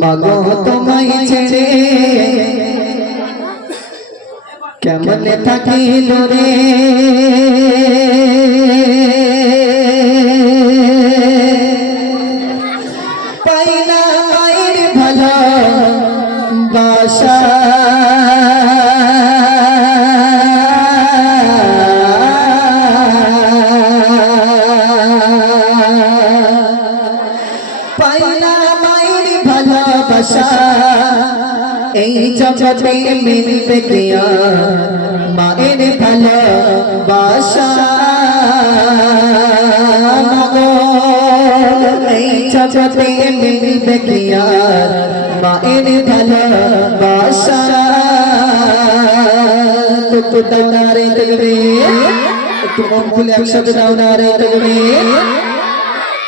মাগো তোমায় ছেড়ে কেমনে থাকিল রে, পাইলা মায়ের ভালোবাসা, পাইলা মায়ের ভালোবাসা, এই জগতে মিলবে কি মায়ের ভালোবাসা, এই জগতে মিলবে কি মায়ের ভালোবাসা। তো দাও না রে তাকবীর, একটু মন খুলে একসাথে দাও না রে তাকবীর।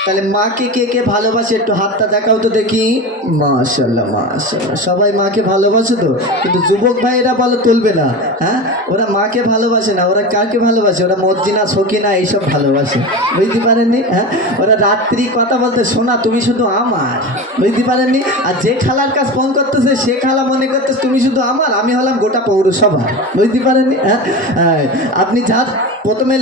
তাহলে মাকে কে কে ভালোবাসে একটু হাতটা দেখাও তো দেখি। মাশাআল্লাহ মাশাআল্লাহ, সবাই মাকে ভালোবাসে তো, কিন্তু যুবক ভাইয়েরা বলো তুলবে না। হ্যাঁ, ওরা মাকে ভালোবাসে না, ওরা কাকে ভালোবাসে? ওরা মর্জিনা সকিনা এইসব ভালোবাসে, বুঝতে পারেননি? হ্যাঁ, ওরা রাত্রি কথা বলতে শোনা তুমি শুধু আমার, বুঝতে পারেননি? আর যে খালার কাজ ফোন করতেছে সে খালা মনে করতেছে তুমি শুধু আমার, আমি হলাম গোটা পৌরসভা, বুঝতে পারেননি? হ্যাঁ, আপনি যার প্রথমে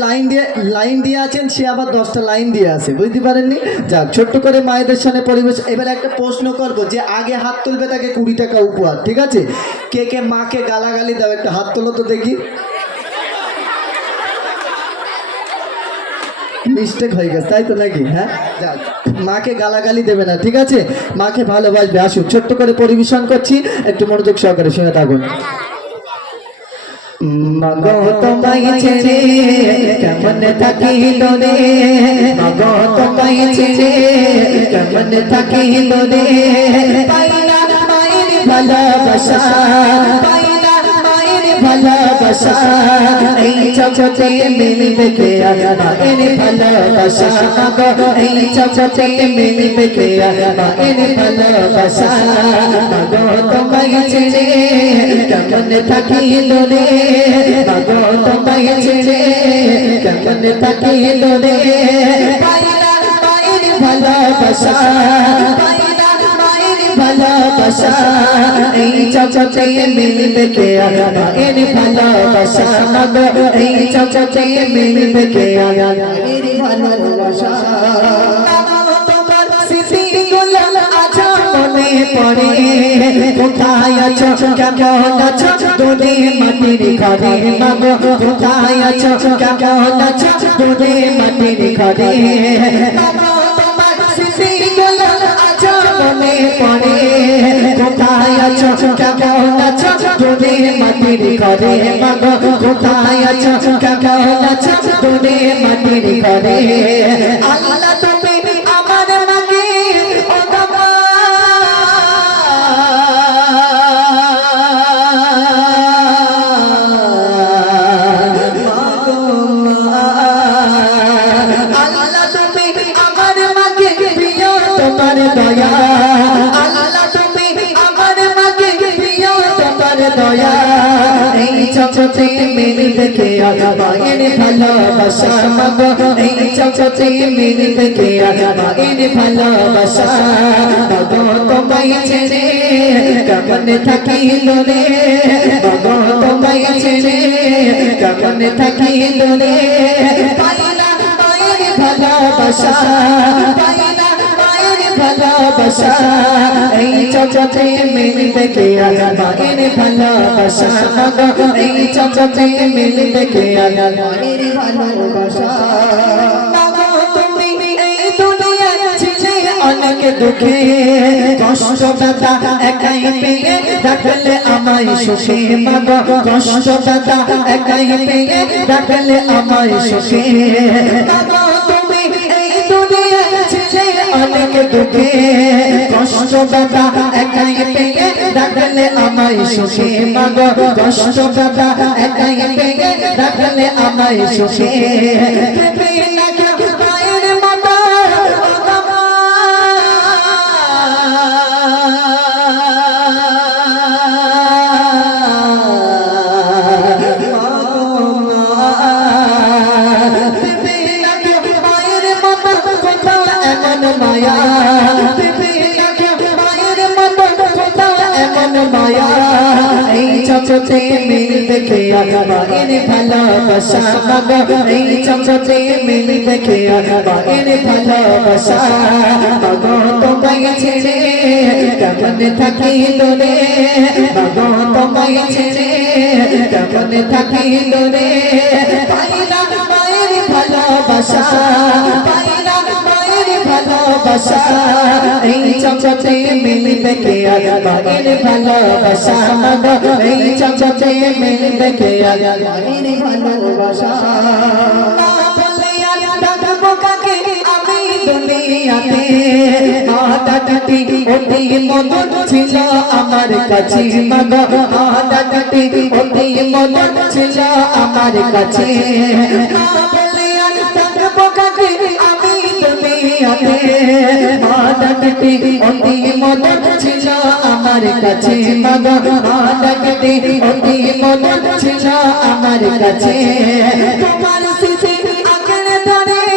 লাইন দিয়ে আছেন সে আবার 10টা লাইন দিয়ে আছে, বুঝতে পারেননি? যাক, ছোট্ট করে মায়েদের সামনে পরিবেশ। এবার একটা প্রশ্ন করব, যে আগে হাত তুলবে তাকে 20 টাকা উপহার, ঠিক আছে? কে কে মাকে গালাগালি দাও একটা হাত তোলো তো দেখি। মিস্টেক হয়ে গেছে তাই তো নাকি? হ্যাঁ, যাক, মাকে গালাগালি দেবে না, ঠিক আছে? মাকে ভালোবাসবে। আসুন, ছোট্ট করে পরিবেশন করছি, একটু মনোযোগ সহকারে শুনে থাকুন। মাগো তোমায় ছেড়ে কেমনে থাকিল রে, মাগো তোমায় ছেড়ে কেমনে থাকিল রে, পাইলা মায়ের ভালোবাসা, পাইলা মায়ের ভালোবাসা, এই জগতে মিলবে কে মায়ের ভালোবাসা, মাগো এই জগতে মিলবে কে মায়ের ভালোবাসা, মাগো তোমায় ছেড়ে কেমনে থাকিল রে, মাগো তোমায় ছেড়ে কেমনে থাকিল রে, পাইলা মায়ের ভালোবাসা, পাইলা মায়ের ভালোবাসা, এই জগতে মিলবে কে মায়ের ভালোবাসা, মাগো এই জগতে মিলবে কে মায়ের ভালোবাসা। মনে পড়ে কোথায় আছো, কেমন আছো দূরে মাটির ঘরে, মাগো কোথায় আছো, কেমন আছো দূরে মাটির ঘরে, মাগো তোমার স্মৃতিগুলো আছো মনে পড়ে, কোথায় আছো, কেমন আছো দূরে মাটির ঘরে, মাগো কোথায় আছো, কেমন আছো দূরে মাটির ঘরে। আল্লাহ তুমি আমার মাকে দয়া, আল্লাহ তুমি আমার মাকে প্রিয় তোমার দয়া, এই জগতে মিলবে কে মায়ের ভালোবাসা, মাগো এই জগতে মিলবে কে মায়ের ভালোবাসা, মাগো তোমায় ছেড়ে কেমনে থাকিল রে, মাগো তোমায় ছেড়ে কেমনে থাকিল রে, পাইলা মায়ের ভালোবাসা, পাইলা ভালোবাসা, এই জগতে মিলবে কে মায়ের ভালোবাসা, মাগো এই জগতে মিলবে কে মায়ের ভালোবাসা। মাগো তুমি এই দুনিয়া ছেড়ে অনেক দুঃখে কষ্ট ব্যথা একাই পেয়ে রাখলে আমায় সুখে, মাগো কষ্ট ব্যথা একাই পেয়ে রাখলে আমায় সুখে, মাগো তুমি এই দুনিয়া অনেক দুঃখে কষ্ট ব্যথা একাই পেয়ে রাখলে আমায় সুখে, মাগো কষ্ট ব্যথা একাই পেয়ে রাখলে আমায় সুখে, মায়ের মাতা মায়া, চমচতে মিলবে কে মায়ের ভালোবাসা মাগো এই চমচতে মিলবে কে মায়ের ভালোবাসা মাগো তোমায় ছেড়ে কেমন থাকি দূরে মাগো তোমায় ছেড়ে কেমন থাকি দূরে পাইলা মায়ের ভালোবাসা পাইলা মায়ের ভালোবাসা এই চমচতে মিলবে কে মায়ের ভালোবাসা মাগো এই চমচতে মিলবে কে মায়ের ভালোবাসা না বলে আর ডাকবো কাকে আমি দুনিয়াতে আদাটি ওটি মদন ছিল আমার কাছে মাগো আদাটি ওটি মদন ছিল আমার কাছে না বলে আর ডাকবো কাকে আমি দুনিয়াতে আদাটি ওটি মদন ছিল আমার কাছে মাগো আদাটি ওটি মদন ছিল আমার কাছে তোমার স্মৃতি আঁকড়ে ধরে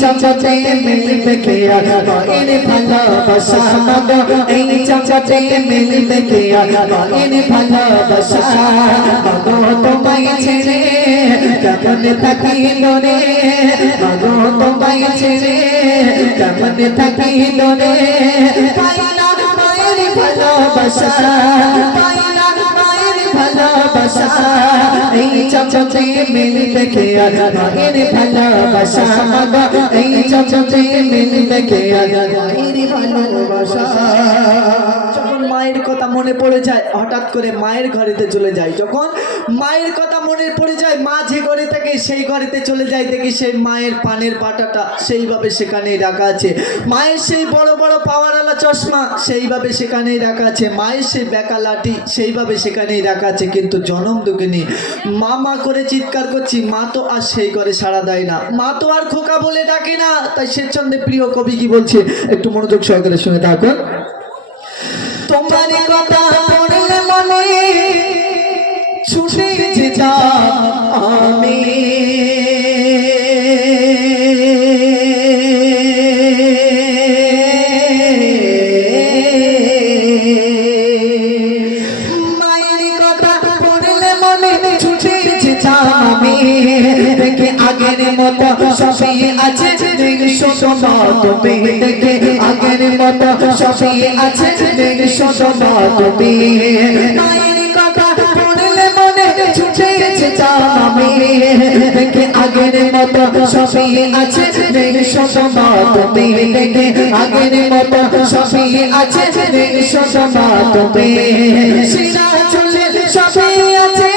চমচতে মিলবে কে মায়ের ভালোবাসা মাগো এই চমচতে মিলবে কে মায়ের ভালোবাসা মাগো তোমায় ছেড়ে কেমন থাকি দূরে মাগো তোমায় ছেড়ে কেমন থাকি দূরে পাইলা মায়ের ভালোবাসা পাইলা মায়ের ভালোবাসা এই চমচতে মিলবে কে মায়ের ভালোবাসা মাগো এই চমচতে মিলবে কে মায়ের ভালোবাসা যখন মায়ের কথা মনে পড়ে যায় হঠাৎ করে মায়ের ঘরেতে চলে যায় যখন মায়ের কথা মনে পড়ে যায় মা যে ঘরে থাকে সেই ঘরেতে চলে যায় দেখি সেই মায়ের পানের পাটাটা সেইভাবে সেখানেই রাখা আছে মায়ের সেই বড় বড় পাওয়ারওয়ালা চশমা সেইভাবে সেখানেই রাখা আছে মায়ের সেই বেকা লাঠি সেইভাবে সেখানেই রাখা আছে কিন্তু জনম দুঃখিনী মা মা করে চিৎকার করছি মা তো আর সেই ঘরে সাড়া দেয় না মা তো আর খোকা বলে ডাকে না তাই শেরচন্দ্রের প্রিয় কবি কি বলছে একটু মনোযোগ সহকারে শুনে থাকুন তোমার কথা পড়লে মনে ছুটে যেতাম আমি মায়ের কথা পড়লে মনে ছুটে যেতাম আমি দেখে আগের মতো সবই আছে শোনো তুমি দেখে আগের মতো সবই আছে শোনো তুমি মায়ের কথা পড়লে মনে ছুটে যেতাম আমি দেখে আগের মতো সবই আছে শোনো তুমি দেখে আগের মতো সবই আছে শোনো তুমি সিনা চলে সবই আছে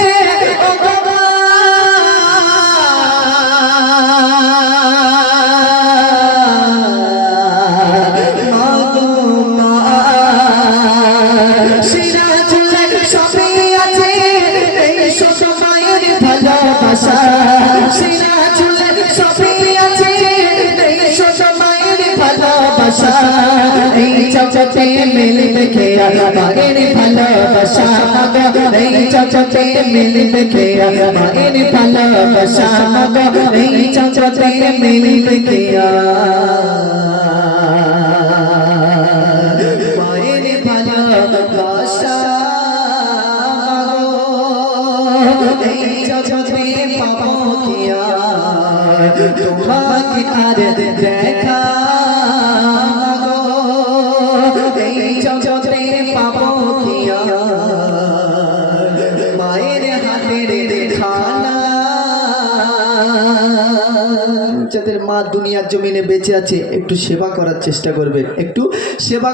এই চমচতে মিলবে কে মায়ের ভালোবাসা এই চমচতে মিলবে কে মায়ের ভালোবাসা এই চমচতে মিলবে কে মায়ের ভালোবাসা এই চমচতে পাবো কিয়া তোমাকে আর দেখা মায়ের হাতের খানা যাদের মা দুনিয়ার জমিনে বেঁচে আছে একটু সেবা করার চেষ্টা করবেন একটু সেবা